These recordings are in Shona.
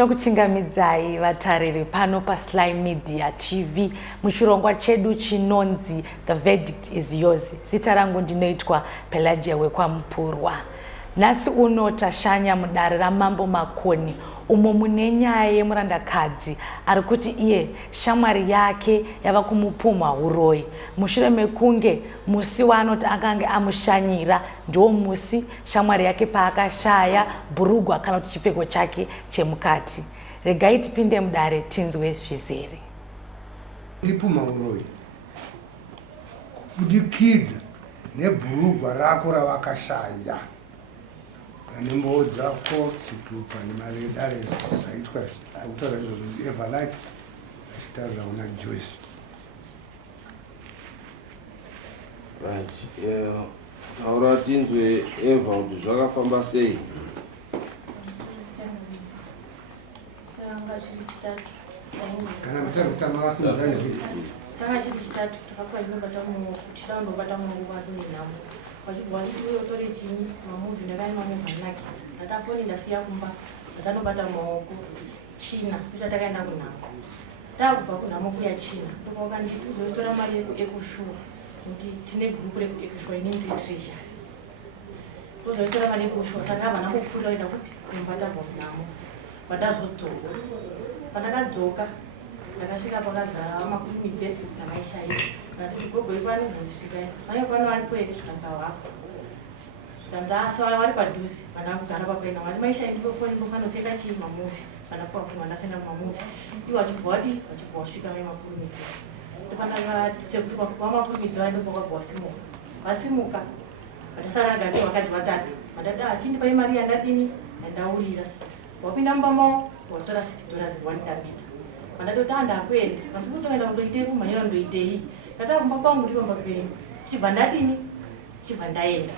Tinokuchingamidzai vatariri pano paSly Media TV muchirongwa chedu chinonzi The Verdict is Yours. Zita rangu ndinoitwa Pelagia Wekwamupurwa. Nhasi uno tashanya mudare ramambo Makoni umo mune nyaya yemurandakadzi ari kuti iye shamwari yake yava kumupumha uroyi mushure mekunge musi waanoti akange amushanyira ndiwo musi shamwari yake paakashaya bhurugwa kana kuti chipfeko chake chemukati. Regai tipinde mudare tinzwe zvizere. Ndipumha uroyi kubudikidza nebhurugwa rako ravakashaya nembowo dzako chitupa nemaredare zvaitwa akutaura izvozvo Everlight achitaura una Joyce. Right. Taura tinzwe Eva kuti zvakafamba sei? Kana mutaro kutama vasimudza izvi tanga chiri chitatu takafa inobata munhu kuti ndandobata munhu watu nenhamo wachibva ndiwe utore chini mamuvi ndakani mamuvi anakidza ndatafoni ndasiya kumba ndatanobata maoko china kucha takaenda kunhamo taakubva kunhamo kuya china ndokauka ndizotora mari ekushuwa kuti tine gurupu rekushuwa ine ndiri treasure tozoitora mari ekushuwa saka havana kupfuura kuenda kumba tabva kunhamo pandazodzoka pandakadzoka ndakasvika pakagara makurumidze ndakaishaira ndati gogo ipano ndandisvikai vane pano varipo here zvikanza hwako zvikanza vari padhuze vandakugara papaina vati maishayi ndofoni ndofanosenga chii mamuvi vandakupafunwa ndasenda kumamuvi iwo vachibva wadi vachibva wasvika vai makurumidze ndopandakatitsekuti vamakurumidze vaende pakabva wasimuka vasimuka vandasara gake vakadzi vatatu vandati achindipai mari yandadini yandaurira wapinda mumbamao watora $60 wanditabita vandati ndakuenda vandiri kutoenda kundoitei kumhanyira kundoitei katakumba kwangu ndiko mbaperi chibva ndadini chibva ndaenda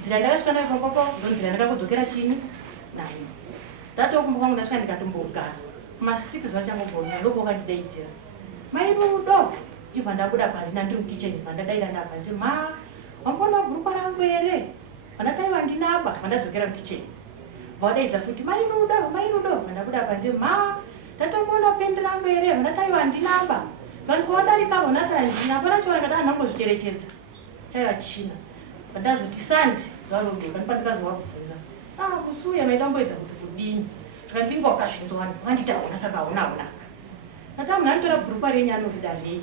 nzira ndakasvika nayo papapa ndonzira ndakakudzokera chini nayo ndatokumba kwangu ndasvika ndikatombogara kuma6 vachangogona ndopokandidaidzira mairudo chibva ndabuda panzi ndandiri mukicheni vandadaira ndapanzi ma wambona gurupa rangu here vandataiwa ndinaba vandadzokera mukicheni vadaidza futi mairudo vandabuda panzi ma ndatombona pendi rangu here vandataiwa ndinaba vantu vadarika vanati handina pana chiona kati handambozvicherechedza chaiva china vandazoti sandi zvarodoka ndipandikazowa kubvunza kusuya maitamboedza kuti kudini zvikanzinga wakazvinzwani wanditaona saka haunaka ndati munhu anotora bhurupa renyu anorida rei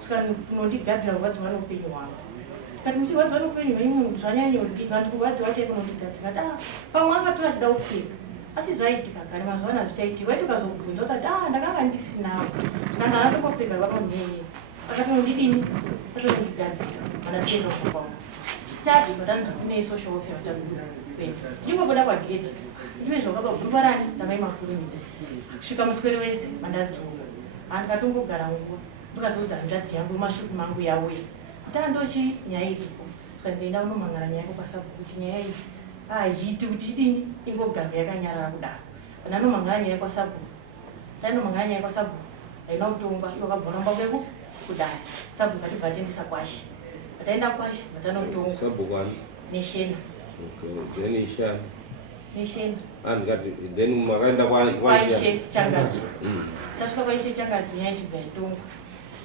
svika kunondigadzira kurwadziwa noupenyu hwangu tikati muchirwadziwa noupenyu hwenyu zvanyanyodi vantu kurwadziwa chaikunondigadzira ndati pamwe akatora chida kupfeka asi zvaitika kare mazuva ano hazvichaiti waiti ukazokubvunza utati ndakanga ndisinawo zvikanga anatongopfeka vakonheye akatonondidini atonondigadzira vandatenga kwakwangu chitatu vatanonzi kunei social welfare vatakuenda ndichingobuda pagedhi ndive zvakapa bhurupa rani ndamai makurumidzi kusvika muswere wese vandadzoka handikatongogara nguva ndikazoudza hanzvadzi yangu mashuku mangu yauya kuti andochi nyaya iripo svikanzoenda unomhangara nyaya yako pasabu kuti nyaya iyi haiti kuti idini ingogarwa yakanyarara kudaro vandanomhangara nyaya kwasabhu ndainomhangara nyaya kwasabhu haina kutongwa iwo kabvoramba kweku kudare sabhu katibva tendisa kwashi vataenda kwashi vatanotonga neshena neshena then makaenda kwaishe changadzo tasvika kwaishe changadzo nyaya ichibva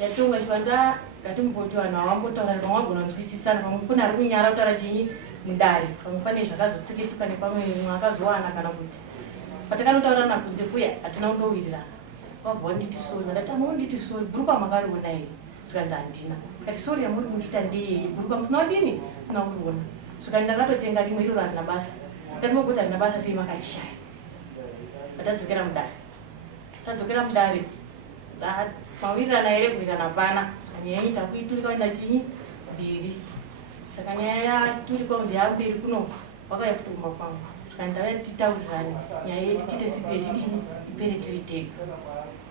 yatonga chivanda ngati mumboti vanhu havambotaura pamwe vagona kunzwisisana pamwe kuna ari kunyara kutaura chinyi mudare pamwe pane zvakazotsikitsika nepamwe mwe akazowana kana kuti patakanotaurana kunze kuya hatina kundowirirana vabva vanditi sori vandati amunditi sori bhurupa makariona here zvikanzi handina kati sori yamuri kundita ndeyeye bhurupa musina kudini sina kuriona zvika ndakatotenga rimwe iroro harina basa ndatimogoti harina basa sei makarishaya vatadzokera mudare tadzokera mudare mawirirana here kuwirirana hapana nyaya iyi takuiturika kuenda chinyi mbiri saka nyaya yaturikwa kunzi yamberi kuno wakauya futi kumba kwangu svika ndakatitaurirani nyaya yedu tiite secret idini ipere tiri tega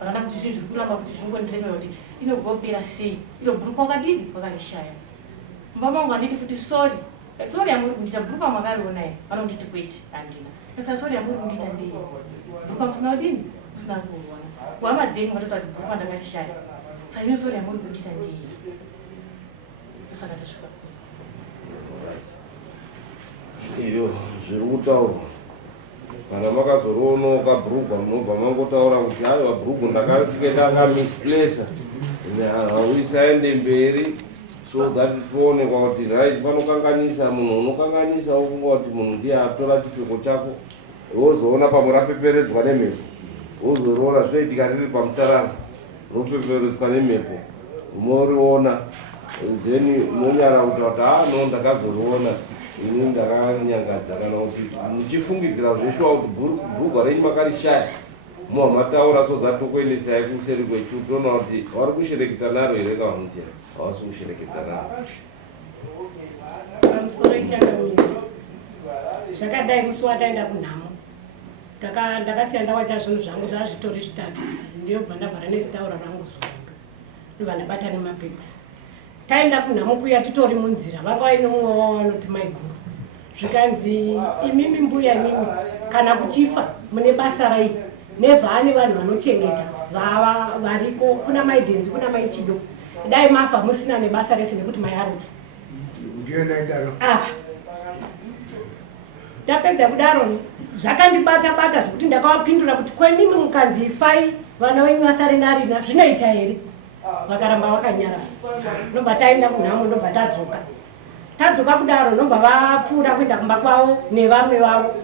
vakaona kuti zvinhu zviri kuramba futi zvinongondiremera kuti inogopera sei iro bhurupa wakadini wakarishaya mumba mangu handiti futi sori yamuri kundita bhurupa makariona here vanonditi kwete handina saka sori yamuri kundita ndeye bhurupa musina kudini musina kuona kuhama dzenyu vatoti kuti bhurupa ndakarishaya saka ino sori yamuri kundita ndeye ndosaka tasvika iyo zviri kutaurwa kana makazoronoka bhurugwa munobva mangotaura kuti aiwa bhurugwa ndakatsikendanga misplacer hauisaende mberi so that toonekwa kuti right panokanganisa munhu unokanganisa wofunga kuti munhu ndiye atora chipfeko chako wozoona pamwe rapeperedzwa nemhepo wozoriona zvinoitika riri pamutarara ropeperedzwa nemhepo moriona then monyara kutaura kuti no ndakazoriona ini ndakanyangadza kana kuti muchifungidzira zveshuwa kuti bhurugwa renyu makarishaya muhamataura so that tokuendesai kuseri kwechu toona kuti vari kushereketa naro here kana kuti havasi kushereketa naro. Pamusoro ichakamira zvakadai musi wataenda kunhamo ndakasiya ndawacha zvinhu zvangu zvazvitori zvitatu ndiyobva ndabvara nezitaura rangu zuva ndobva ndabata nemapegisi. Taenda kunhamo kuya titori munzira vanga vaine mumwe wavo vanoti maiguru zvikanzi imimi mbuya imimi kana kuchifa mune basa rai nevhane vanhu vanochengeta variko kuna maidhenzi kuna maichido dai mafa musina nebasa rese nekuti maiarutsa ndiyo naidaro ava tapedza kudaro zvakandibata zvokuti ndakavapindura kuti kwemimi mukanzi ifai vana venyu vasare narina zvinoita here vakaramba vakanyarara. Ndobva taenda kunhamo ndobva tadzoka kudaro ndobva vapfuura kuenda kumba kwavo nevamwe vavo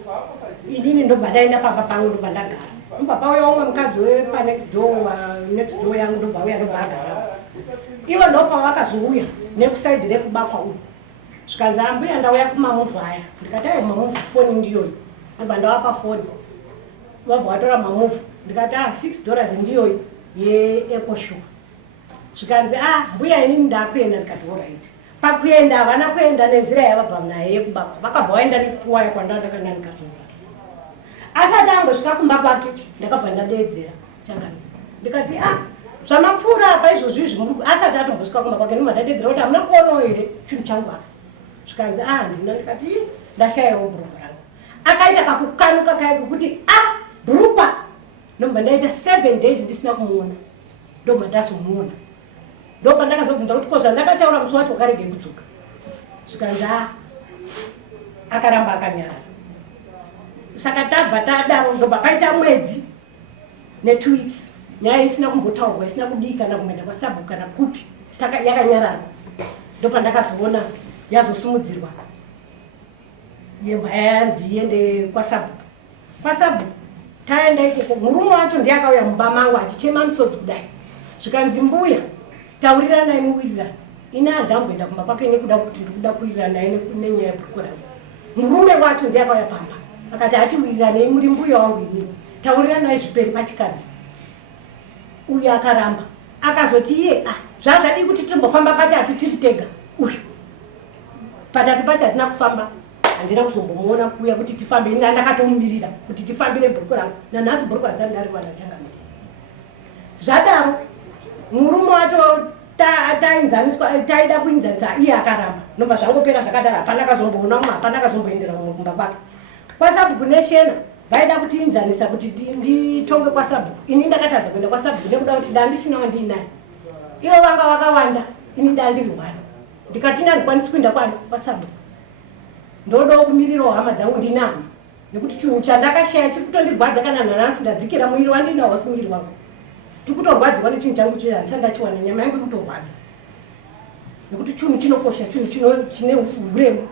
inini ndobva ndaenda pamba pangu ndobva ndagara ndobva pauya umwe mukadzi wepa next door yangu ndobva uya ndobva agara ivo ndopa vakazouya nekusaidhi rekubakwa uyu zvikanzi ambuya ndauya kumamuvha aya ndikati ai mamuvha foni ndiyoyi ndobva ndavapa foni vabva vatora mamuvha ndikati $6 ndiyoyi yeEcoSure zvikanzi mbuya inini ndakuenda ndikati alright pakuenda havana kuenda nenzira yavabva naye yekubakwa vakabva vaenda nekuwaya kwandandakanga ndikazova asati angosvika kumba kwake ndakabva ndadeedzera changamira ndikati zvamapfuura apa izvozvo izvi asati atombosvika kumba kwake ndimadadeedzera kuti hamuna kuonawo here chinhu changu apa zvikanzi handina ndikati ndashayawo bhurukwa rangu akaita kakukanuka kaye kuti bhurukwa ndobva ndaita 7 days ndisina kumuona ndobva ndazomuona ndobva ndakazobvunza kuti kozva ndakataura musi wacho wakarege kudzoka zvikanzi akaramba akanyarara saka tabva tadaro ndobva paita mwedzi ne2 weeks nyaya isina kumbotaurwa isina kudii kana kumenda kwasabu kana kupi yakanyarara ndobva ndakazoona yazosumudzirwa yebva yanzi iende kwasabu taenda ikoko murume wacho ndiye akauya mumba mangu achichema musodzi kudai zvikanzi mbuya taurira naye muwirirana ine handamboenda kumba kwake nekuda kuti ndikuda kuwirirana naye nenyaya yebhuku rangu. Murume wacho ndiye akauya pamba akati atiwirirane muri mbuya wangu inini taurira naye zviperi pachikadzi uyu akaramba akazoti iye zvazvadi kuti timbofamba patatu tiri tega uyu patatu pacho hatina kufamba handina kuzombomuona kuuya kuti tifambe ina ndakatomumirira kuti tifambire bhuku rangu nanhasi bhuku radzandariwana changamira zvadaro murume wacho taida kuinzanisa iye akaramba nobva zvangopera zvakadaro hapana kazomboona umwe hapana kazomboendera mumwe kumba kwake kwasabhuku neshena vaida kuti inzanisa kuti nditonge kwasabhuku ini ndakatadza kuenda kwasabhuku nekuda kuti ndandisina wandinaye ivo vanga vakawanda ini ndandiri 1 ndikati ndandikwanisi kuenda kwasabhuku ndodawo kumirirawo hama dzangu ndinamo nekuti chinhu chandakashaya chiri kutondirwadza kana nanhasi ndadzikira muiri wandinawo si muiri wangu tikutorwadziwa nechinhu changu handisa ndachiwana nyama yangu ikutorwadza nekuti chinhu chinokosha chinhu chine uremu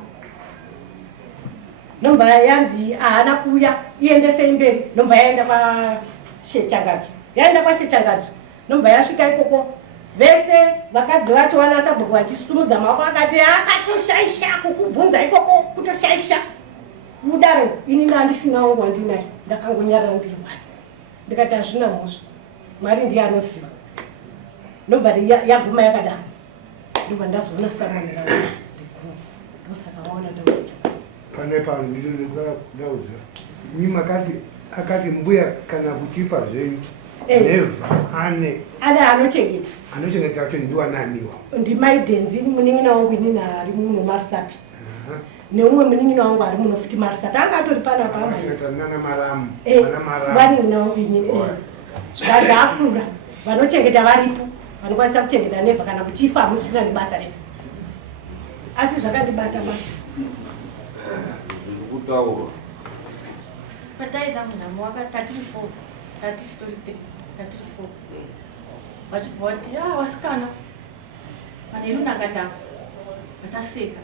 nombva yanzi haana kuuya iendesei mberi nombva yaenda kwashechangadzo nombva yasvika ikoko vese vakadzi vacho vanasabhuku vachisumudza maoko akati akatoshaisha kukubvunza ikoko kutoshaisha kudaro ini ndandisina wangu wandinaye ndakangonyarara ndiri 1 ndikati hazvina mhosva Mwari ndiye anoziva ndobva yaguma yakadaro ndobva ndazoona samanira ndosaka waona tauricha pane pano ndidauza nyima akati mbuya kana kuchifa zvenyu neva ane anochengeta acho ndiwananiwa ndimaidhenzi munin'ina wangu inini ari muno marisapi neumwe munin'ina wangu ari muno futi marisapi anga atori pana vanin'ina wangu inini zvadhakura vanochengeta varipo vanokwanisa kuchengeta nevha kana kuchifa hamusina nebasa rese asi zvakandibata kutaura pataenda munhamo waka 34 34 vachibva vati wasikana manheru nakandafa vataseka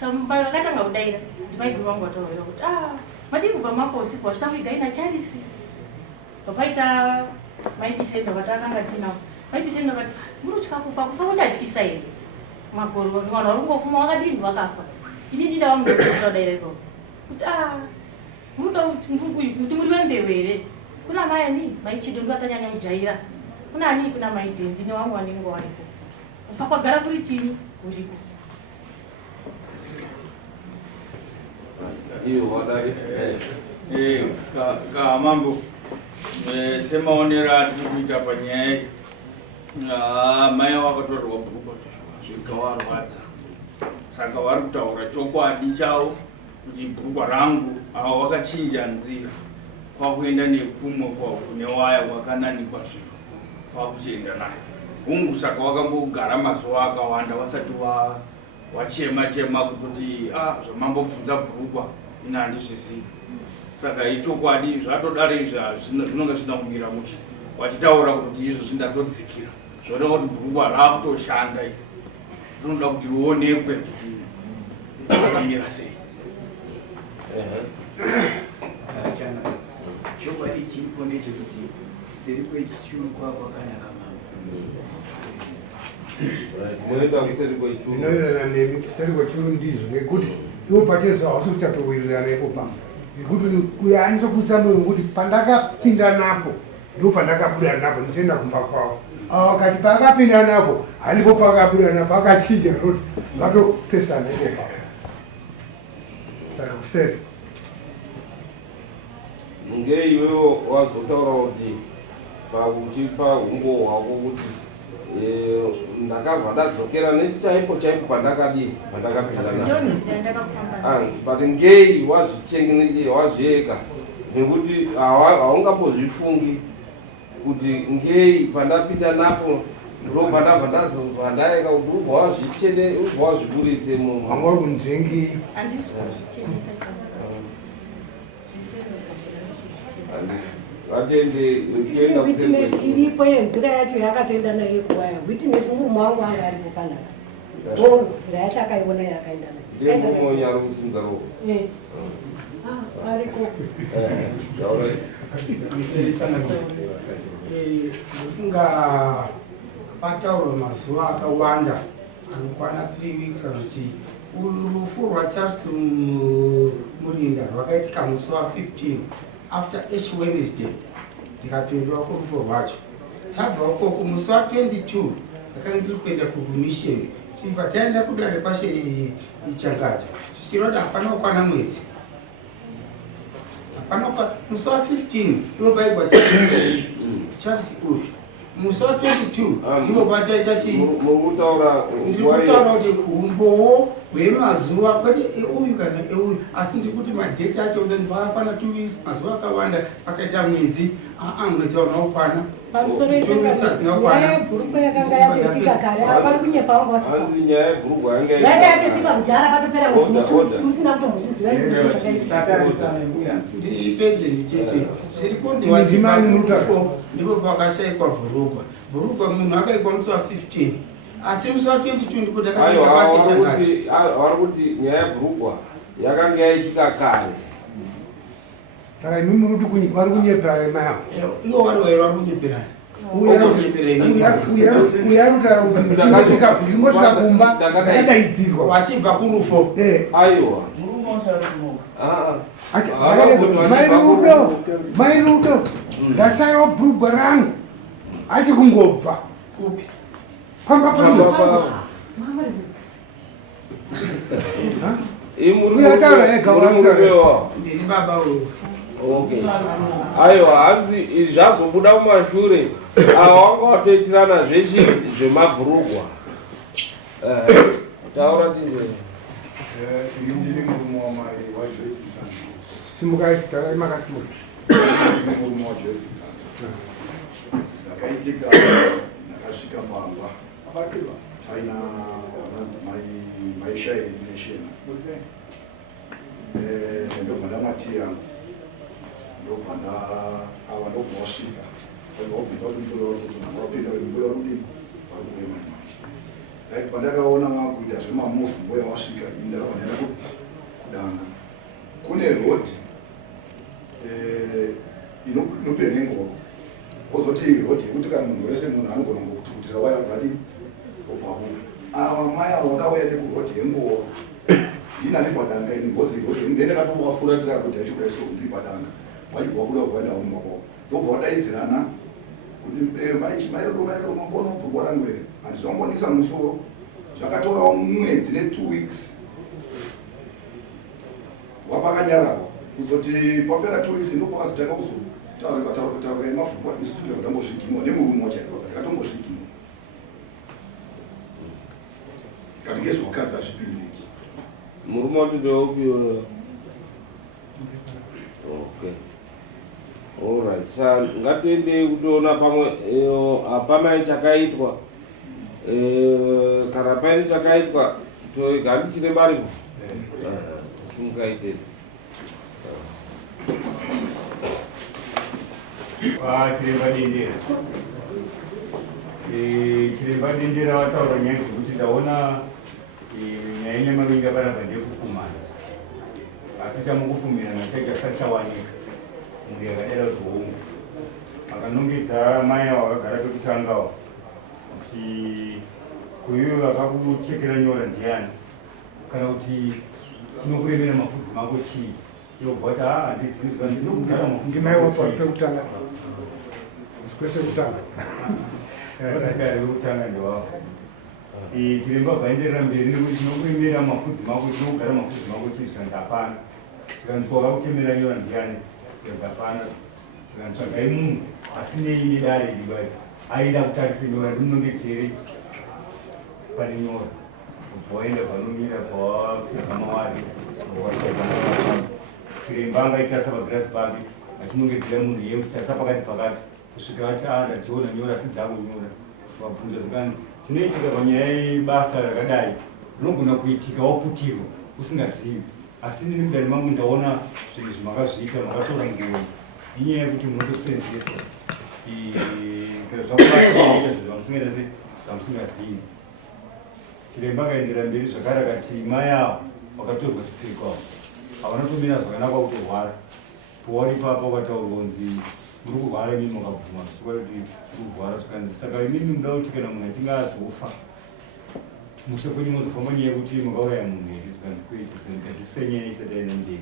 saka vakatanga kudaira ndimaiguru vangu vataurira kuti madii kubva mafa usiku vachita kuidai nacharisi vapaita maibisenda vatakanga tinavo maibisenda vati munotya kufa kuchatyisa here magoro niwana warungofuma wakadini wakafa ini ndinda vamunokudaira ikoko kuti muruda kuti muri vembeu here kuna mai ani maichido ndivatanyanya mujaira kuna ani kuna maidhenzi nevangu vanenge varipo kufa kwagara kuri chini kuriko mambo semaonero atiri kuita panyaya mai vakatorerwa bhurupa zvikavarwadza saka vari kutaura chokwadi chavo kuti bhurukwa rangu avo vakachinja nzira kwakuenda nekumwe kunewaya kwakananikwa zviro kwakuchienda nayo hungu saka vakambogara mazuva akawanda vasati wachema kuti zvamambobvunza bhurukwa ina handizvizivi saka ichokwadi zvatodaro izvi zvinonga zvina kumira mushe wachitaura kuti izvo zvindatodzikira zvoreva kuti bhurukwa raakutoshanda izvi rinoda kuti ruonekwe kuti rakamira sei. chokwadi chiripo ndechekuti seri kwechituru kwakanaka inoirana nemi kuseri kwechuru ndizvo nekuti iwo pachezo hausi kuchatowirirana ipo nekuti kuyanisa kusamwe nekuti pandakapinda napo ndo pandakabuda napo ndichienda kumba kwavo wakati paakapinda napo hanipo paakabuda napo akachinja roti vatopesana ipo saka kuseri ngeiwewo wazotaura kuti pakuchipa hungo hwako kuti ndakabva ndadzokera nechaipo pandakapinda but ngei wazvieka nekuti haungambozvifungi kuti ngei pandapinda napo ndo pandabva ndazobva ndaeka kuti ubva wazviburitse munhu wanga uri kunzvengi witness iripo yenzira yacho yakatoenda naye kuwaya witness murume wangu anga aripo kanaka nzira yacho akaiona yakaenda nayo ariko ndofunga pataurwa mazuva akawanda anokwana 3 weeks kana kuti rufu rwaCharles Murinda rwakaitika musi wa15 after Ash Wednesday ndikatoendwa kurufu rwacho tabva ukoko musi wa22 ndakanga ndiri kuenda kumission tibva taenda kudare kwashe ichangadzo zvisiroti hapana kukwana mwedzi hapana musi wa15 inobaigwa Charles uyu musi wa22 ndipo pataita ndikutaura kuti umbowo hwemazuva kwete euyu kana euyu asi ndikuti madheti acho vakakwana 2 weeks mazuva akawanda pakaita mwedzi mwedzi wanaokwana pamusoro bhurukwa yakanga yatoitika kare apari kunyepa wangu nyaya yebhurukwa yanga yatoitika kudhara patopera mwedzi musina kutombozviziva ndipedze ndichiti zviri kunzi wachimani ndipo pakashayikwa bhurukwa munhu akaikwa musi wa15 asi musi wa22 ndikuti akatoenda kwashe vari kuti nyaya yebhurukwa yakanga yaitika kare saka imi muri kuti vari kunyeperana maya ivo vari vairi vari kunyeperana uyarutaura kuti ingosvika kumba ndakadaidzirwa wachibva kurufo aiwa mairudo ndasayawo bhurugwa rangu asi kungobva kupi pamba uyataura ega ndiri baba uyu okay aiwa hanzi zvazobuda mumashure ava wanga watoitirana zveshe zvemabhurugwa taura ndizvo ndiri murume wamai waJessica simukai tarai makasimuka murume waJessica zvakaitika ndakasvika pamba paina maishairi nation ndobva ndamati yangu ndobva ava ndobva wasvika vaibvisa kuti mbuya mbuya rudini vari kuema manje right pandakaona vakuita zvemamovhu mbuya wasvika ini ndakabva ndaenda kudanga kune rodhi inopinda nengoro kozoti rodhi yekuti kana munhu wese munhu anogona kutira waya vadini opabuva ava mai avo vakauya nekurodhi yengoro ndinani padanga ini ngozi ndendakatovafuratira kuti achikudaiso ndiri padanga wachibva kuda kuenda kumakwavo ndobva wadaidzirana kuti mairodo mambona bhuku rangu here handizvambonisa musoro zvakatorawo mwedzi ne2 weeks wapakanyararwa kuzoti papera 2 weeks ndopakazotanga kuzotaurika mabhuku isu ndambosvikinwa nemurume wacho takatombosvikinwa kati ngezvevakadzi hazvipindiriki murume wacho ndeupiwo. Okay. Alright. Sa ngatiende kutoona pamwe hapana chakaitwa kana paine chakaitwa toiganditire baripo singaitei chiremba dendera chiremba dendera wataura nyaya dzekuti ndaona nyaya nyamavinga parabva ndekukumana asi chamukufumirana chacho asati chawanika munhu yakadera zvoumwe akanongedza mai avo vakagara pekutangawa kuti kuivo vakakuchekera nyora ndiani kana kuti chinokuremera mafudzi mako chii yobva kuti handizindinokutara mafudzi kwese kutanga takare vekutanga ndewavo chiremba bvaenderera mberi nekuti chinokuemera mafudzi mako chinokugara mafudzi mako chii zvikanzi hapana zvikanzi wakakutemera nyora ndiani zvikanzi hapana zvikanzi tsvagai munhu asinei nedare divai aida kutarise nyora rinongetsere pane nyora waenda panomira pavamawari chiremba angaitasa pagirasi pake achinongedzera munhu iye kuti tasa pakati pakati kusvika ati ndadziona nyora sidzakunyora vabvunza zvikanzi zvinoitika panyaya yebasa rakadai rinogona kuitika waputirwa usingazivi asi ndini mudare mangu ndaona zvinhu zvimakazviita makatora nguo inyaya yekuti munotosenzesa kana zvakuvaaita zvinhu vamusingaita se zvamusingazivi chiremba akaendera mberi zvakare akati mai avo vakatorwa chipfekwa havana tomira zvakanaka kutorwara powari papa ukataurwa kunzi muri kurwara imimi makabvuma zvichikwa kuti muri kurwara zvikanzi saka imimi muda kuti kana munhu achinge azofa mushe kwenyu motofamba nyaya yekuti makauraya munhu here zvikanzi kwete isati aina mberi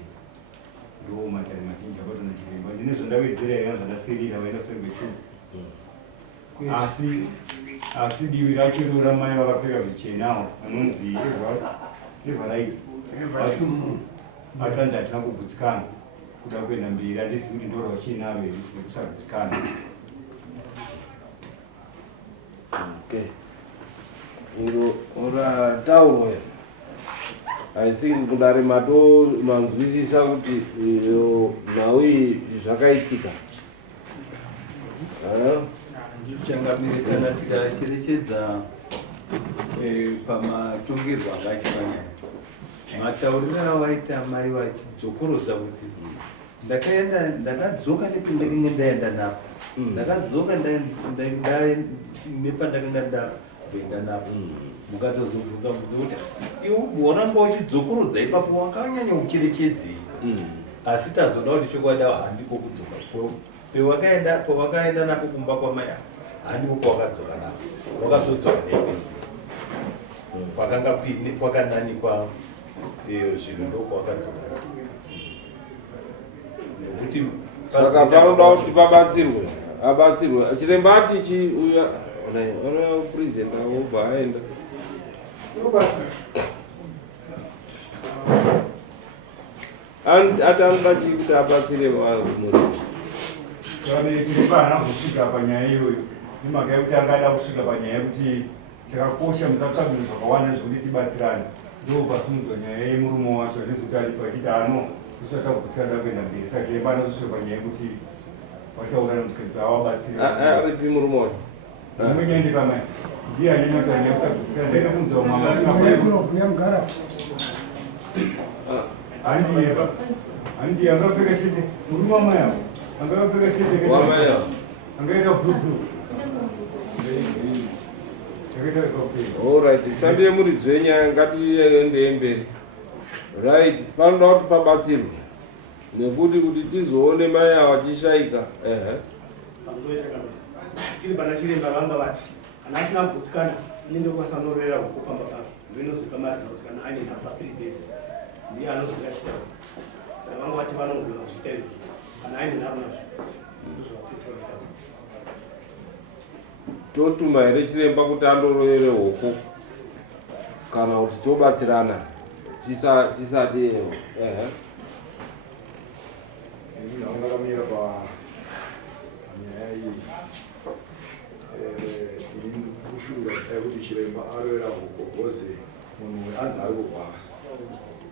ndo matare mazhinji akatona chiremba ndine zvandawedzera ina zvandaserira vaenda kuservechu asi divi racho iro ramai vakapfeka zvichenawo anonzi evaraiti atanzi hatina kugutsikana kuda kuenda mberi handisi kuti ndo rauchinavo here nekusagutsikana. Okay. Iro ora taurwa I think kudare mato manzwisisa kuti nhau iyi zvakaitika changamirikana tikacherechedza pamatongerwo akachimanya matauriro avaita mai vachidzokorodza kuti ndakadzoka nepandakanga ndaenda napo ndakadzoka nepandakanga ndaenda napo mukatozobvunza kuti iwe waramba uchidzokorodza ipapo wakanyanya kucherechedzei asi tazoda kuti chokwadi handiko kudzoka pawakaenda napo kumba kwamai handiko kwawakadzoka napo wakazodzoka neimwe kwakanga kwakananikwa zvinhu ndokwawakadzoka napo nekuti saka panoda kuti abatsirwe chiremba ati chiuya ona kuprezenta wobva aenda ati anoda chii kuti abatsire murimi chiremba haana kusvika panyaya iyoyo imhaka yekuti angada kusvika panyaya yekuti chakakosha musatsvagirwa zvakawanda nezvekuti tibatsirane ndo pasumudzwa nyaya yemurume wacho nezvekuti alipo achiti ano usati akugutsikana kuenda mberi saka chiremba anozosvika panyaya yekuti wataurana kuti awabatsire aripi murume wacho mwenyendi pamai ndiye anyanyataura nyaya kusagutsikana ndakafunza kunobhuya mugara Andi angapfeka shete murume wamaya angapfeka shete wamaya angaita bhurubhuru. Alright, shambiye muridzi wenyaya ngatiende mberi. Right, panoda kuti pabatsirwe nekuti kuti tizoone mai ava achishaika. Tiri pana chiremba vanga vati kana asina kugutsikana unoende kwasanorera huko pamba pake ndoinozipa mari dzakutsikana aine pa 3 days ndiye anozoita chitauro. Saka vanga vati vanogona kuzviita izvozvo kana aine nharo nazvo ndozvavapisa kutaura. Totuma here chiremba kuti andororere huko kana kuti tobatsirana tisati ndingaungakamira panyaya iyi ini kushuvira kudai kuti chiremba arovera huko bhoze munhu anzi ari kurwara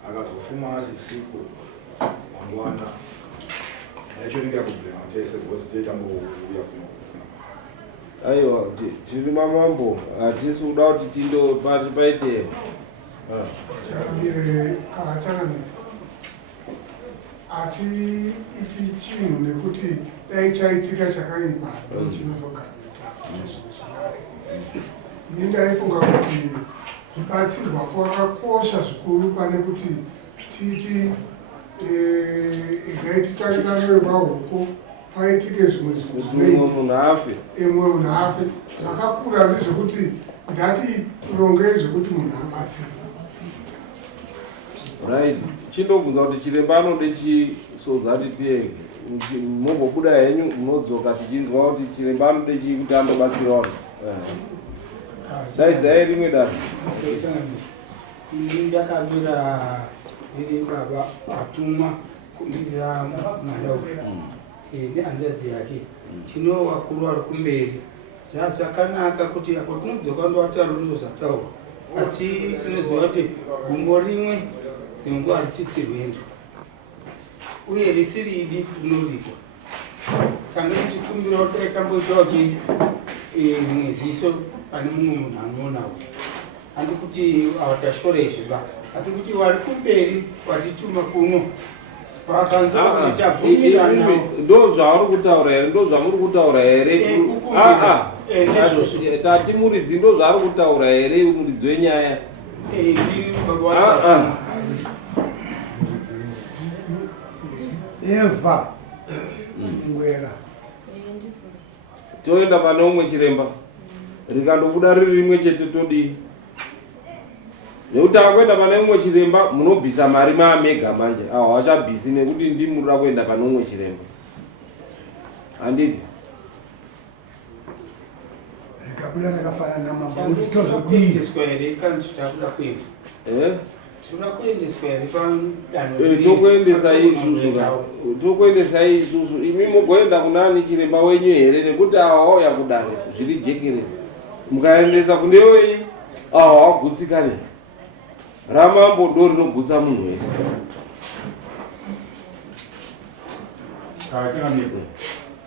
akazofuma asisiku mangwana yacho inenge yakubhema tese bhoze teitambouya kuno. aiwa tiri mamambo hatisi kuda kuti tindo paite chakamira ati chinhu nekuti dai chaitika chakaipa ndo chinozogadzirisa ini ndaifunga kuti kubatsirwa kwakakosha zvikuru pane kuti titi igai titaritariwe mahuko paitike zvimwe zvinhu munhu afe imwe munhu afe zvakakura ndezvekuti ndati rongei zvekuti munhu abatsirwa. right, chindobvunza kuti chiremba anode chi so zati tienge mombobuda henyu munodzoka tichinzwa kuti chiremba anode chi kuti andobatsirawo. Daidzai rimwe daro. Ini ndakamira ndiri baba atumwa kumirira mwana nehanzvadzi yake tino vakuru vari kumberi zvakanaka kuti apo tinodzoka ndovataura ndozvataurwa asi tinoziva kuti gumbo rimwe dzimwe nguva richitsi rwendo uye risiridi rinoripwa tanga tichikumbira kuti dai tamboitawo rimwe ziso pane mumwe munhu anoonawo handi kuti avatashorezveba asi kuti vari kumberi watituma kuno vakanzwa kuti tabvumirana ndo zvauri kutaura here ndo zvamuri kutaura here tati muridzi ndo zvaari kutaura here muridzi wenyaya Eva ngwera toenda pane umwe chiremba rikandobuda riri rimwe chete todii nekuti akuenda pane umwe chiremba munobvisa mari maamega manje hawachabvisi nekuti ndimurira kuenda pane umwe chiremba handiti rikabuda rakafanana namakuendeswa here kanti takuda kuenda tinoda kuendeswa here tokuendesa isusu imi mugoenda kunani chiremba wenyu here nekuti awauya kudare zviri jekere mukaendesa kune wenyu awagutsikane ramambo ndo rinogutsa munhu wese. Chakamira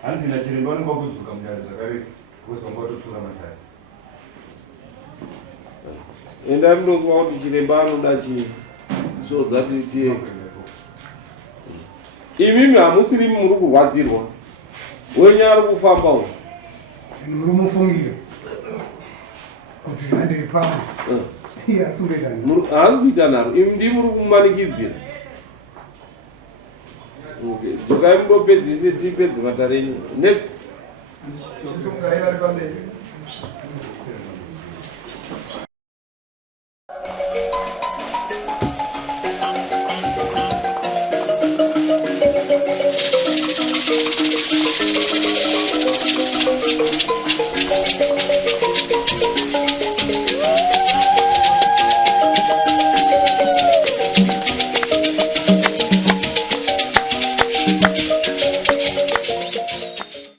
hanzina chiremba unenge wakudzuka mundani zvakareka wozonga watotura matari enda munongoa kuti chiremba anoda chii so zati tiye imimi hamusiri muri kurwadzirwa wenyu ari kufamba uyu muri mufungira kuti handiri pamwe haasi kuita nharo imi ndii muri kumanikidzira dzokai mundopedzise tipedze matare enyu next